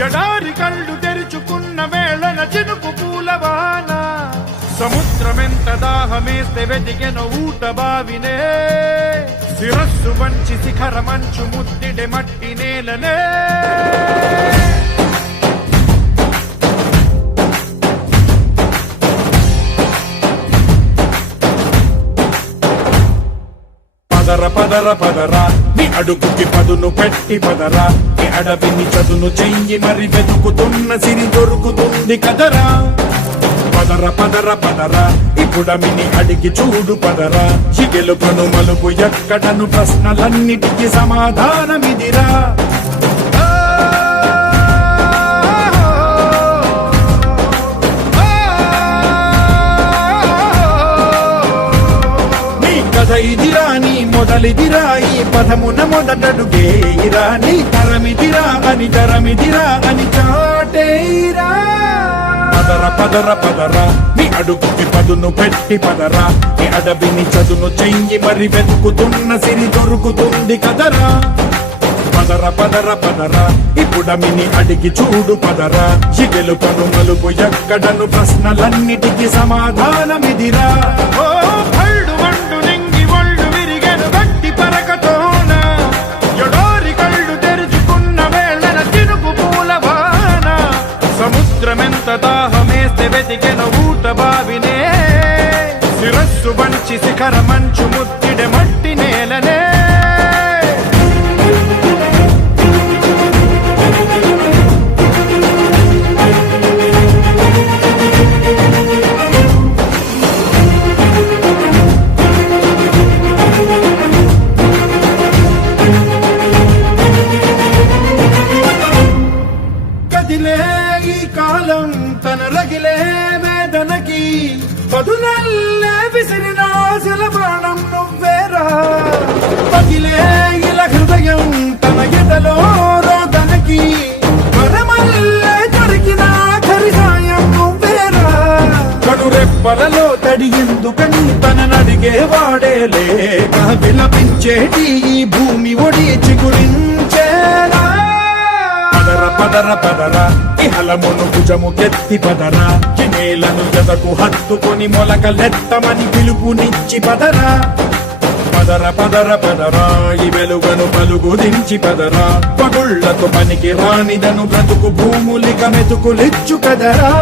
ఎడారి కళ్ళు తెరుచుకున్న వేళన చినుకు పూలవాన సముద్రమెంత దాహమేస్తే వెతికెన ఊట బావినే శిరస్సు వంచి శిఖర మంచు ముద్దిడే మట్టి నేలనే పదర పదర పదరా నీ అడుగుకి పదును పెట్టి పదరా నీ అడవిని చదును చెయ్యి మరి వెతుకుతున్న సిరి దొరుకుతుంది కదరా పదర పదర పదరా ఇప్పుడమిని అడిగి చూడు పదరా చిగెలుపను మలుపు ఎక్కడను ప్రశ్నలన్నిటికీ సమాధానమిదిరా ఇదిరా నీ మొదలిదిరా ఈ పదమున మొదటడుగేయిరా నీ తరమిదిరా అని చాటేరా పదర పదర పదరా నీ అడుగుకి పదును పెట్టి పదరా నీ అడవిని చదును చెయ్యి మరి వెతుకుతున్న సిరి దొరుకుతుంది కదరా పదర పదర పదరా ఇప్పుడమిని అడిగి చూడు పదరా చిగెలుపను మలుపు ఎక్కడను ప్రశ్నలన్నిటికీ సమాధానమిదిరా సముద్రమెంత దాహమేస్తే వెతికెన ఊట బావినే శిరస్సు వంచి శిఖర మంచు ముద్దిడే మట్టి నేలనే ఈ కాలం తన రగిలే వేదనకి పదునల్లే విసిరినాశల బాణం నువ్వేరా పగిలే ఇలా హృదయం తన ఎదలో రోదనకి పరమల్లే దొరికిన ఖరిసాయం నువ్వేరా కడురెప్పలలో తడి ఎందుకని తననడిగే వాడే లేక విలపించేటి ఈ భూమి ఒడి చిగురించేలా పదర పదరా ఇహలమును భుజము కెత్తి పదరా నేలను జదకు హత్తుకొని మొలకలెత్తమని పిలుపునిచ్చి పదరా పదర పదర పదరా ఈ వెలుగను పలుగు దించి పదరా పగుళ్లతో పనికి రానిదను బ్రతుకు భూములిక మెతుకులిచ్చు కదరా